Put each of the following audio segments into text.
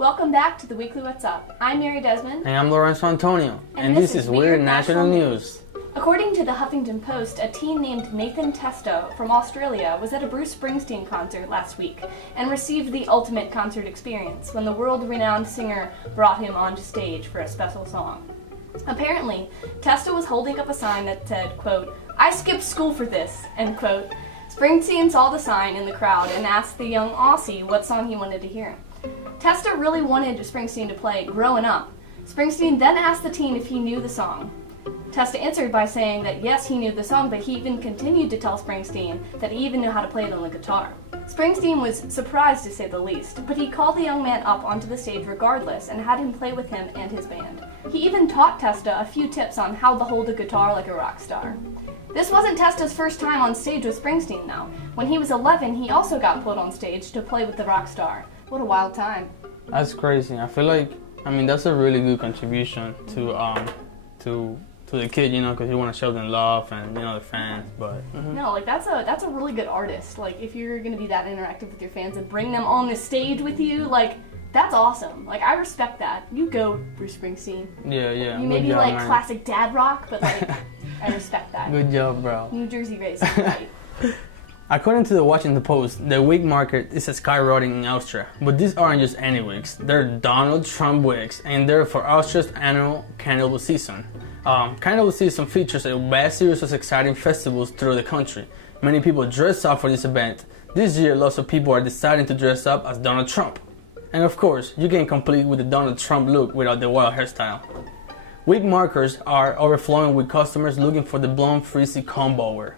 Welcome back to the Weekly What's Up. I'm Mary Desmond. And I'm Lorenzo Antonio. And this is Weird National News. According to the Huffington Post, a teen named Nathan Testo from Australia was at a Bruce Springsteen concert last week and received the ultimate concert experience when the world-renowned singer brought him onto stage for a special song. Apparently, Testo was holding up a sign that said, quote, "I skipped school for this," end quote. Springsteen saw the sign in the crowd and asked the young Aussie what song he wanted to hear. Testo really wanted Springsteen to play Growing Up. Springsteen then asked the teen if he knew the song. Testo answered by saying that yes, he knew the song, but he even continued to tell Springsteen that he even knew how to play it on the guitar. Springsteen was surprised to say the least, but he called the young man up onto the stage regardless and had him play with him and his band. He even taught Testo a few tips on how to hold a guitar like a rock star. This wasn't Testo's first time on stage with Springsteen, though. When he was 11, he also got put on stage to play with the rock star. What a wild time. That's crazy. I feel like, that's a really good contribution to the kid, because you want to show them love and, the fans, but... No, that's a really good artist. If you're going to be that interactive with your fans and bring them on the stage with you, that's awesome. I respect that. You go, Bruce Springsteen. Yeah. You may be classic dad rock, but I respect that. Good job, bro. New Jersey raised, right? According to the Washington Post, the wig market is skyrocketing in Austria. But these aren't just any wigs. They're Donald Trump wigs, and they're for Austria's annual Carnival season. Carnival season features a vast series of exciting festivals throughout the country. Many people dress up for this event. This year, lots of people are deciding to dress up as Donald Trump. And of course, you can complete with the Donald Trump look without the wild hairstyle. Wig markets are overflowing with customers looking for the blonde frizzy comboer.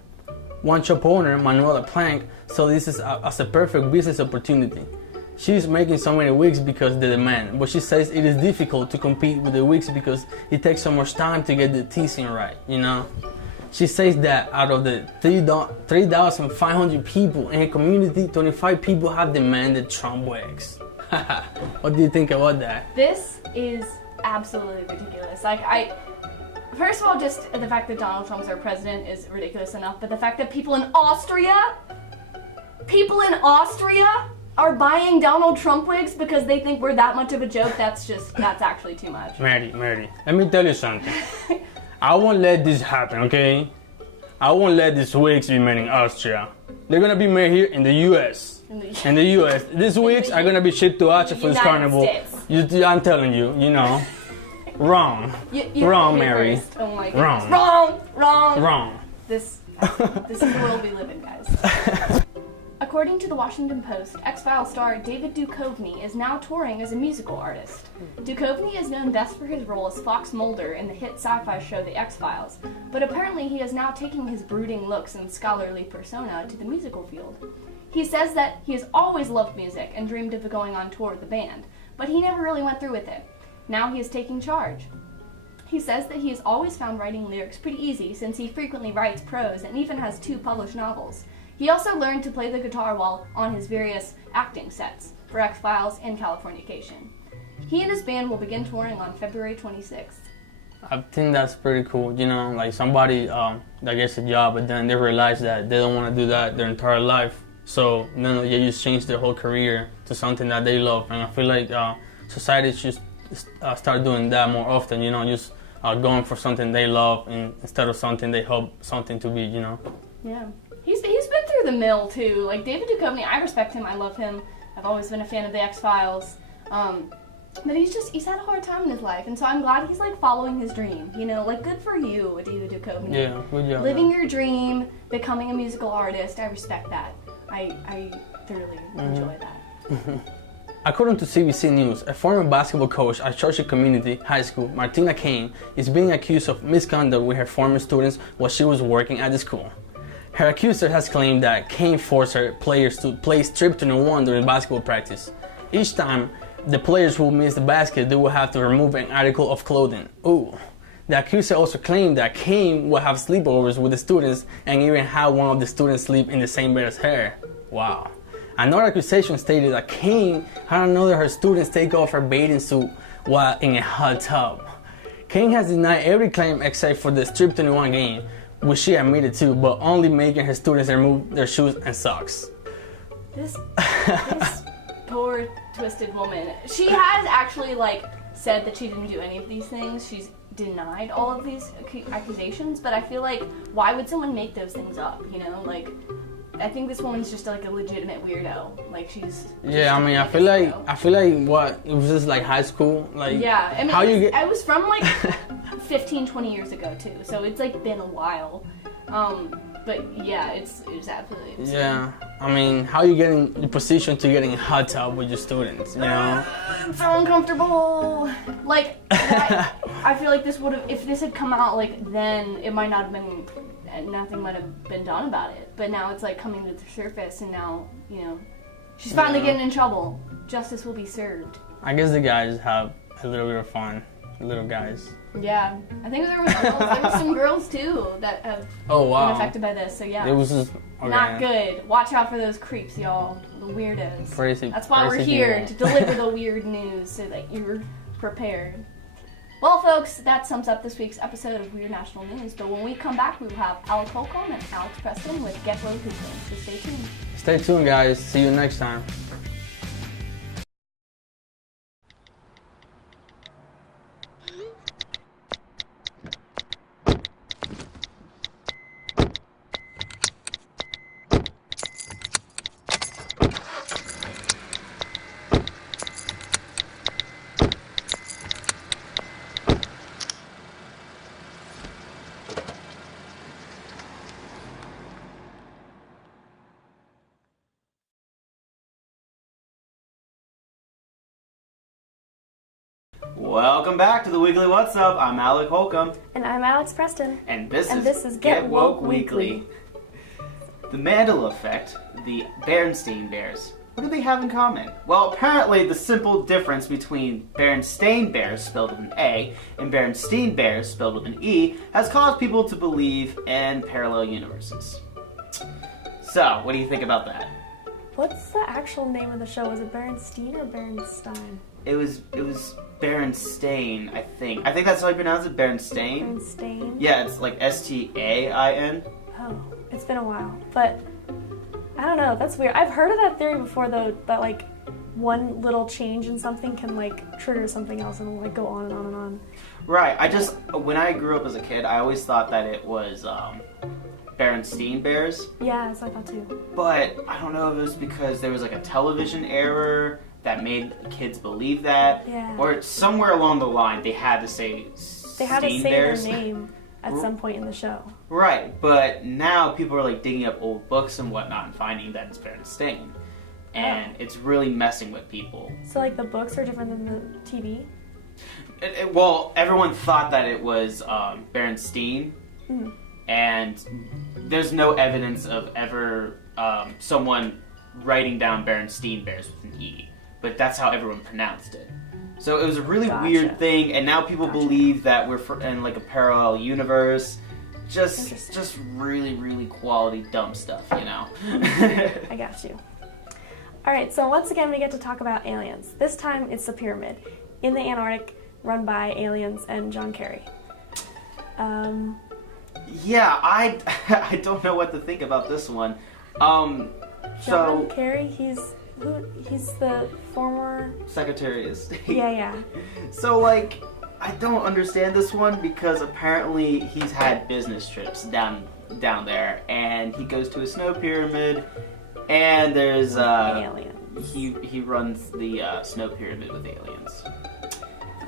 One shop owner, Manuela Plank, saw this as a perfect business opportunity. She's making so many wigs because of the demand, but she says it is difficult to compete with the wigs because it takes so much time to get the teasing right, She says that out of the 3,500 people in her community, 25 people have demanded Trump wigs. What do you think about that? This is absolutely ridiculous. First of all, just the fact that Donald Trump's our president is ridiculous enough, but the fact that people in Austria are buying Donald Trump wigs because they think we're that much of a joke, that's actually too much. Mary, let me tell you something. I won't let this happen, okay? I won't let these wigs be made in Austria. They're gonna be made here in the US. In the US. These wigs are gonna be shipped to Austria for this carnival. I'm telling you, Wrong. Wrong, Mary. Oh my goodness. Wrong. This is the world we live in, guys. According to the Washington Post, X-Files star David Duchovny is now touring as a musical artist. Duchovny is known best for his role as Fox Mulder in the hit sci-fi show The X-Files, but apparently he is now taking his brooding looks and scholarly persona to the musical field. He says that he has always loved music and dreamed of going on tour with the band, but he never really went through with it. Now he is taking charge. He says that he has always found writing lyrics pretty easy since he frequently writes prose and even has 2 published novels. He also learned to play the guitar while on his various acting sets for X-Files and Californication. He and his band will begin touring on February 26th. I think that's pretty cool, somebody that gets a job but then they realize that they don't want to do that their entire life. So then they just change their whole career to something that they love. And I feel like society should start doing that more often, just going for something they love instead of something they hope something to be, Yeah. He's been through the mill, too. David Duchovny, I respect him, I love him. I've always been a fan of the X-Files. But he's had a hard time in his life, and so I'm glad he's, following his dream, good for you, David Duchovny. Yeah, good job. Living your dream, becoming a musical artist, I respect that. I thoroughly enjoy that. According to CBC News, a former basketball coach at Churchill Community High School, Martina Kane, is being accused of misconduct with her former students while she was working at the school. Her accuser has claimed that Kane forced her players to play strip 21 during basketball practice. Each time the players will miss the basket, they will have to remove an article of clothing. Ooh. The accuser also claimed that Kane would have sleepovers with the students and even had one of the students sleep in the same bed as her. Wow. Another accusation stated that Kane had another of her students take off her bathing suit while in a hot tub. Kane has denied every claim except for the Strip 21 game, which she admitted to, but only making her students remove their shoes and socks. This poor twisted woman. She has actually, like, said that she didn't do any of these things. She's denied all of these accusations, but I feel like, why would someone make those things up, you know? Like, I think this woman's just, like, a legitimate weirdo. Like, she's... Yeah, I mean, I feel like, what, it was just, like, high school? Like, yeah, I mean, how you get... I was from, like, 15, 20 years ago, too, so it's, like, been a while. But, yeah, it's absolutely insane. Yeah, I mean, how you get in the position to get in a hot tub with your students, you know? It's so uncomfortable. Like, I feel like this would have, if this had come out, like, then it might not have been, nothing might have been done about it. But now it's, like, coming to the surface, and now, you know, she's finally getting in trouble. Justice will be served. I guess the guys have a little bit of fun. Little guys. Yeah, I think there was some girls too that have been affected by this. So yeah, it was just not good. Watch out for those creeps, y'all. The weirdos. Crazy. That's why we're here to deliver the weird news so that you're prepared. Well, folks, that sums up this week's episode of Weird National News. But when we come back, we will have Alec Holcomb and Alex Preston with Get Woke Hooping. So stay tuned. Stay tuned, guys. See you next time. Welcome back to the Weekly What's Up. I'm Alec Holcomb. And I'm Alex Preston. And this is Get Woke Weekly. The Mandela Effect, the Berenstain Bears. What do they have in common? Well, apparently the simple difference between Berenstain Bears, spelled with an A, and Berenstein Bears, spelled with an E, has caused people to believe in parallel universes. So, what do you think about that? What's the actual name of the show? Was it Berenstein or Berenstein? It was Berenstain, I think. I think that's how you pronounce it, Berenstain. Berenstain? Yeah, it's like S-T-A-I-N. Oh, it's been a while. But, I don't know, that's weird. I've heard of that theory before, though, that, like, one little change in something can, like, trigger something else and, like, go on and on and on. Right. When I grew up as a kid, I always thought that it was, Berenstein Bears. Yeah, so I thought too. But I don't know if it was because there was, like, a television error that made kids believe that. Yeah. Or somewhere along the line, they had to say They had to say Bears. their name at some point in the show. Right, but now people are, like, digging up old books and whatnot and finding that it's Berenstain. And it's really messing with people. So, like, the books are different than the TV? Well, everyone thought that it was Berenstein. Mm. And there's no evidence of ever someone writing down Berenstein Bears with an E. But that's how everyone pronounced it. So it was a really weird thing, and now people believe that we're in like a parallel universe. Just really, really quality dumb stuff, you know? I got you. Alright, so once again we get to talk about aliens. This time it's the pyramid in the Antarctic run by aliens and John Kerry. Yeah, I don't know what to think about this one. John Kerry, he's the former Secretary of State. Yeah. So, like, I don't understand this one because apparently he's had business trips down there, and he goes to a snow pyramid, and there's aliens. He runs the snow pyramid with aliens.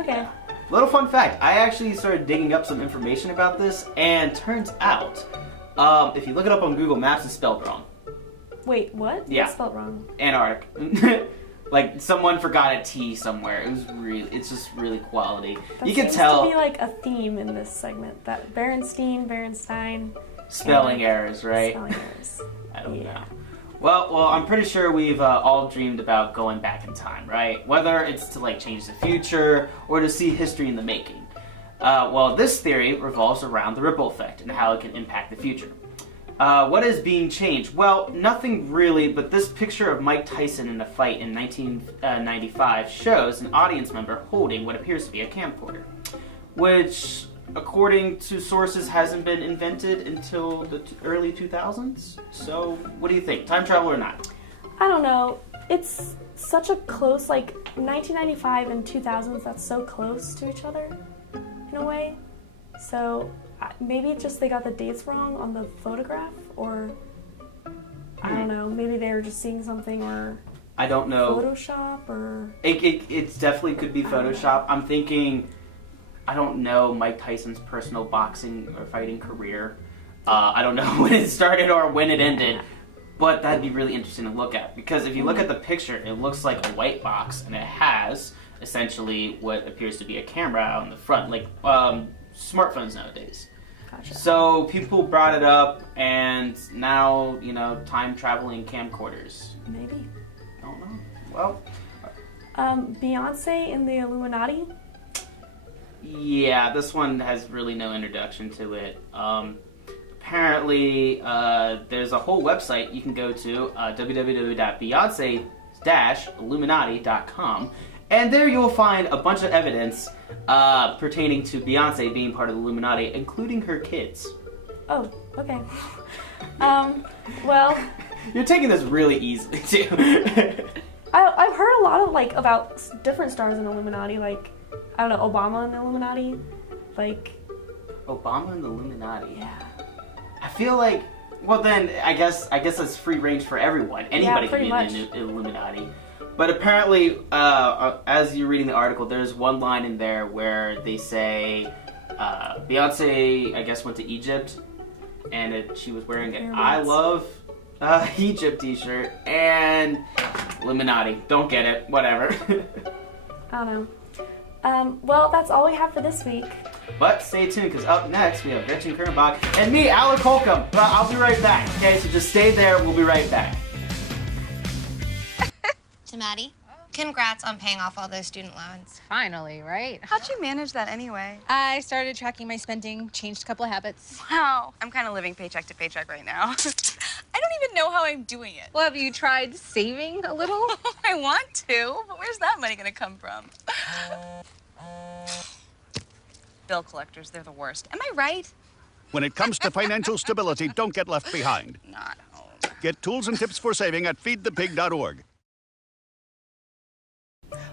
Okay. Yeah. Little fun fact: I actually started digging up some information about this, and turns out, if you look it up on Google Maps, it's spelled wrong. Wait, what? Yeah. It's spelled wrong. Antarctic. Like, someone forgot a T somewhere. It's just really quality. That you can seems tell. to be like a theme in this segment. That Berenstein. Spelling errors, right? Spelling errors. I don't know. Well, I'm pretty sure we've all dreamed about going back in time, right? Whether it's to, like, change the future or to see history in the making. Well, this theory revolves around the ripple effect and how it can impact the future. What is being changed? Well, nothing really, but this picture of Mike Tyson in a fight in 1995 shows an audience member holding what appears to be a camcorder, which, according to sources, hasn't been invented until the early 2000s. So, what do you think? Time travel or not? I don't know. It's such a close, like 1995 and 2000s, that's so close to each other in a way. So maybe it's just they got the dates wrong on the photograph, or I don't know, maybe they were just seeing something, or I don't know. Photoshop, or It definitely could be Photoshop. I'm thinking, I don't know Mike Tyson's personal boxing or fighting career. I don't know when it started or when it ended, but that'd be really interesting to look at, because if you look at the picture, it looks like a white box, and it has essentially what appears to be a camera on the front, like smartphones nowadays. Gotcha. So people brought it up, and now, time traveling camcorders. Maybe. I don't know. Well, Beyonce in the Illuminati. yeah, this one has really no introduction to it. Apparently, there's a whole website you can go to, www.beyonce-illuminati.com, and there you'll find a bunch of evidence pertaining to Beyonce being part of the Illuminati, including her kids. Oh, okay. Well, You're taking this really easily, too. I've heard a lot of, like, about different stars in Illuminati, like, I don't know, Obama in the Illuminati, like... Obama and the Illuminati. Yeah. I feel like, well then, I guess it's free range for everyone. Anybody can be in the Illuminati. But apparently, as you're reading the article, there's one line in there where they say Beyonce, I guess, went to Egypt, and she was wearing an I Love Egypt t-shirt, and Illuminati. Don't get it. Whatever. I don't know. Well, that's all we have for this week. But stay tuned, because up next we have Gretchen Kernbach and me, Alec Holcomb. I'll be right back, okay? So just stay there. We'll be right back. To Maddie, congrats on paying off all those student loans. Finally, right? How'd you manage that anyway? I started tracking my spending, changed a couple of habits. Wow. I'm kind of living paycheck to paycheck right now. I don't even know how I'm doing it. Well, have you tried saving a little? I want to, but where's that money gonna come from? Bill collectors, they're the worst. Am I right? When it comes to financial stability, don't get left behind. Not home. Get tools and tips for saving at feedthepig.org.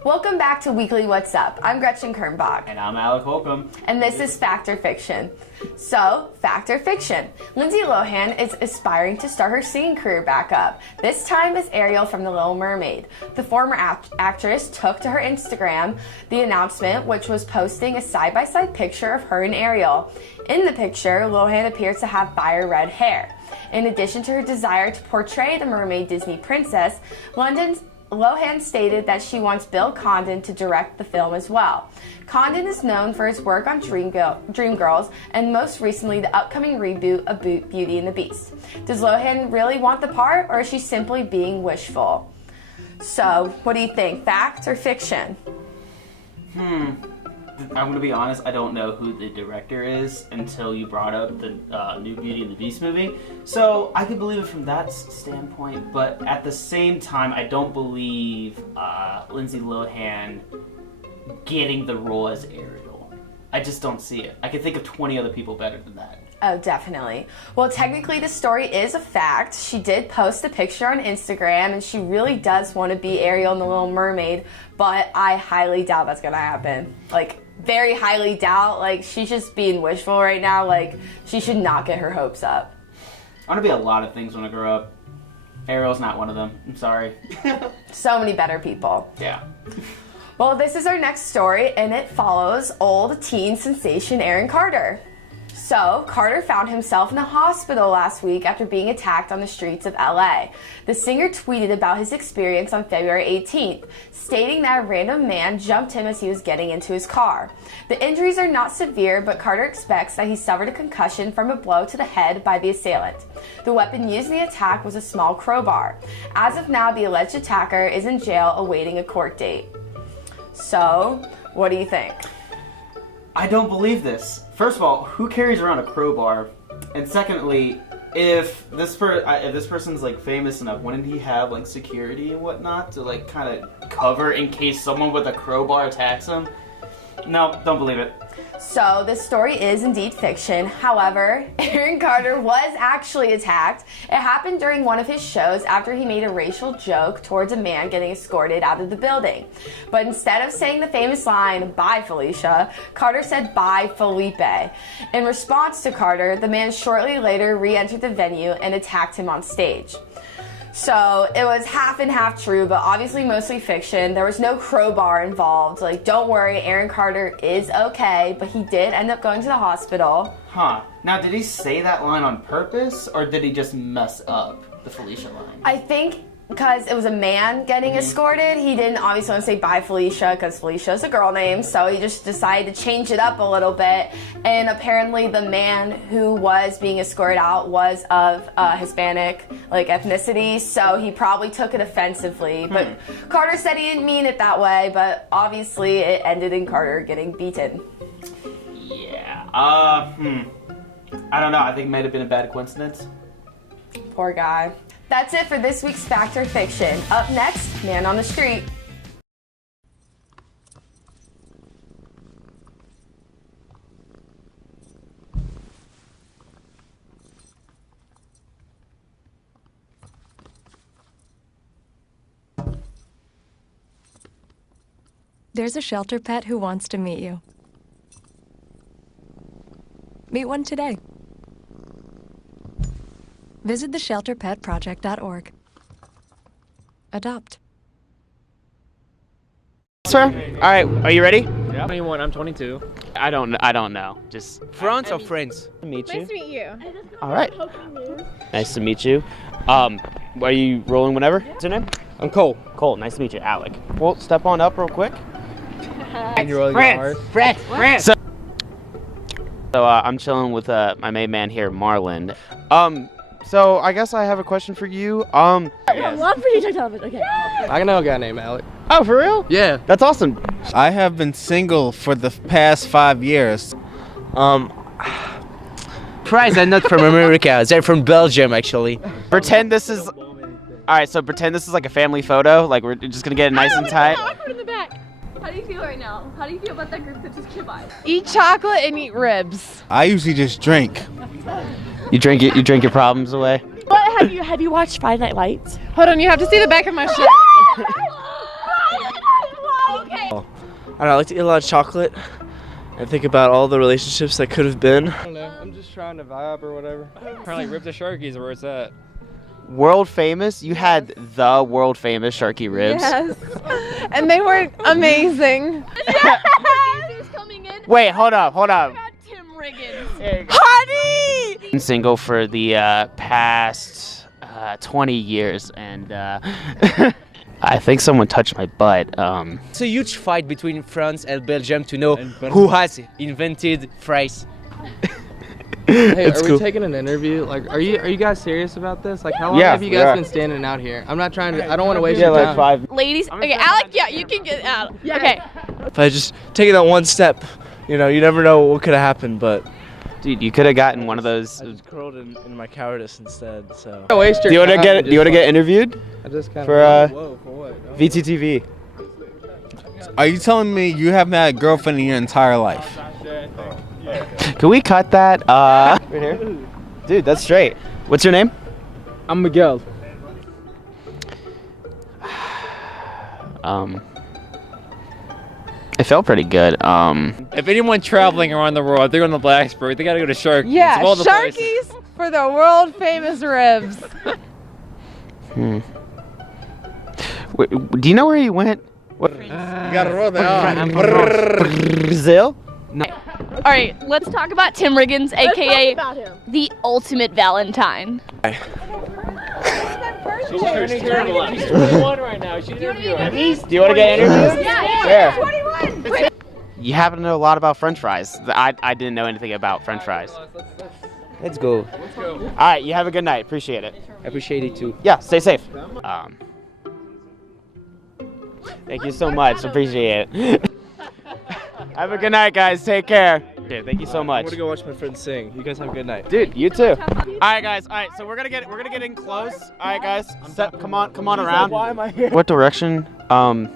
Welcome back to Weekly What's Up. I'm Gretchen Kernbach. And I'm Alec Holcomb. And this is Fact or Fiction. So, Fact or Fiction. Lindsay Lohan is aspiring to start her singing career back up, this time as Ariel from The Little Mermaid. The former actress took to her Instagram the announcement, which was posting a side-by-side picture of her and Ariel. In the picture, Lohan appears to have fire red hair. In addition to her desire to portray the mermaid Disney princess, Lohan stated that she wants Bill Condon to direct the film as well. Condon is known for his work on Dreamgirls and most recently the upcoming reboot of Beauty and the Beast. Does Lohan really want the part, or is she simply being wishful? So, what do you think, fact or fiction? I'm going to be honest, I don't know who the director is until you brought up the new Beauty and the Beast movie. So I could believe it from that standpoint, but at the same time, I don't believe Lindsay Lohan getting the role as Ariel. I just don't see it. I can think of 20 other people better than that. Oh, definitely. Well, technically the story is a fact. She did post a picture on Instagram and she really does want to be Ariel in The Little Mermaid, but I highly doubt that's going to happen. Like, very highly doubt. Like, she's just being wishful right now. Like, she should not get her hopes up. I want to be a lot of things when I grow up. Ariel's not one of them. I'm sorry. So many better people. Yeah. Well, this is our next story, and it follows old teen sensation Aaron Carter. So, Carter found himself in a hospital last week after being attacked on the streets of LA. The singer tweeted about his experience on February 18th, stating that a random man jumped him as he was getting into his car. The injuries are not severe, but Carter expects that he suffered a concussion from a blow to the head by the assailant. The weapon used in the attack was a small crowbar. As of now, the alleged attacker is in jail awaiting a court date. So, what do you think? I don't believe this. First of all, who carries around a crowbar? And secondly, if this person's like famous enough, wouldn't he have like security and whatnot to like kind of cover in case someone with a crowbar attacks him? No, don't believe it. So this story is indeed fiction. However, Aaron Carter was actually attacked. It happened during one of his shows after he made a racial joke towards a man getting escorted out of the building. But instead of saying the famous line, "Bye, Felicia," Carter said, "Bye, Felipe." In response to Carter, the man shortly later re-entered the venue and attacked him on stage. So it was half and half true, but obviously mostly fiction. There was no crowbar involved. Like, don't worry, Aaron Carter is okay, but he did end up going to the hospital. Huh. Now, did he say that line on purpose, or did he just mess up the Felicia line? I think because it was a man getting escorted, he didn't obviously want to say "Bye, Felicia," because Felicia is a girl name, so he just decided to change it up a little bit. And apparently the man who was being escorted out was of Hispanic ethnicity, so he probably took it offensively. But Carter said he didn't mean it that way, but obviously it ended in Carter getting beaten. Yeah. I don't know. I think it might have been a bad coincidence. Poor guy. That's it for this week's Fact or Fiction. Up next, Man on the Street. There's a shelter pet who wants to meet you. Meet one today. Visit theshelterpetproject.org. Adopt. Sir? All right, are you ready? Yeah. 21, I'm 22. I don't know. Just France or friends? to meet you. Nice to meet you. All right. Nice to meet you. Are you rolling whenever? What's your name? I'm Cole. Cole, nice to meet you. Alec. Well, step on up real quick. And you're rolling France. So I'm chilling with my main man here, Marlon. So I guess I have a question for you. I'd love for you to tell me. Okay. I know a guy named Alec. Oh, for real? Yeah. That's awesome. I have been single for the past 5 years. Prize are not from America. They're from Belgium, actually. Pretend this is. All right. So pretend this is like a family photo. Like we're just gonna get it nice and tight. Awkward in the back. How do you feel right now? How do you feel about that group that just came by? Eat chocolate and eat ribs. I usually just drink. You drink it. You drink your problems away. What have you watched Friday Night Lights? Hold on, you have to see the back of my shirt. Okay. I don't know, I like to eat a lot of chocolate and think about all the relationships that could have been. I don't know. I'm just trying to vibe or whatever. Probably rib the Sharkies or where it's at. World famous? You had the world famous Sharky ribs. Yes. And they were amazing. Wait, hold up. Tim Riggins. Honey! Been single for the past 20 years, and I think someone touched my butt. It's a huge fight between France and Belgium to know who has invented fries. Hey, It's are we cool. taking an interview? Like, are you guys serious about this? Like, how long Yeah, have you we guys are. been standing out here? I'm not trying to. I don't want to waste Yeah, your like time. 5. Ladies, okay, Alec, yeah, you can get out. Yeah. Okay. If I just take it that one step, you never know what could have happened, but Dude, you could have gotten one of those. I just curled in my cowardice instead, so. Don't waste your Do you want to time get? and Do you want to just, get interviewed I just kind for Whoa, for what? No. VTTV? Are you telling me you haven't had a girlfriend in your entire life? Can we cut that? Right here. Dude, that's straight. What's your name? I'm Miguel. It felt pretty good. If anyone traveling around the world, they're going to Blacksburg. They got to go to Sharkies. Yeah, of all the places. Sharkies for the world famous ribs. Wait, do you know where he went? What? You got to roll that. Brazil? No. All right, let's talk about Tim Riggins, aka the ultimate Valentine. She's 21 right now. She's interviewing. Do you want to get interviewed? Yeah, Sure. 21. You happen to know a lot about French fries. I didn't know anything about French fries. Let's go. All right, you have a good night. Appreciate it. I appreciate it too. Yeah, stay safe. Thank you so much. Appreciate it. Have a good night, guys. Take care. Okay, thank you so much. I'm gonna go watch my friends sing. You guys have a good night. Dude, you too. All right, guys. All right, so we're gonna get in close. All right, guys. Come on around. Why am I here? What direction? Bye.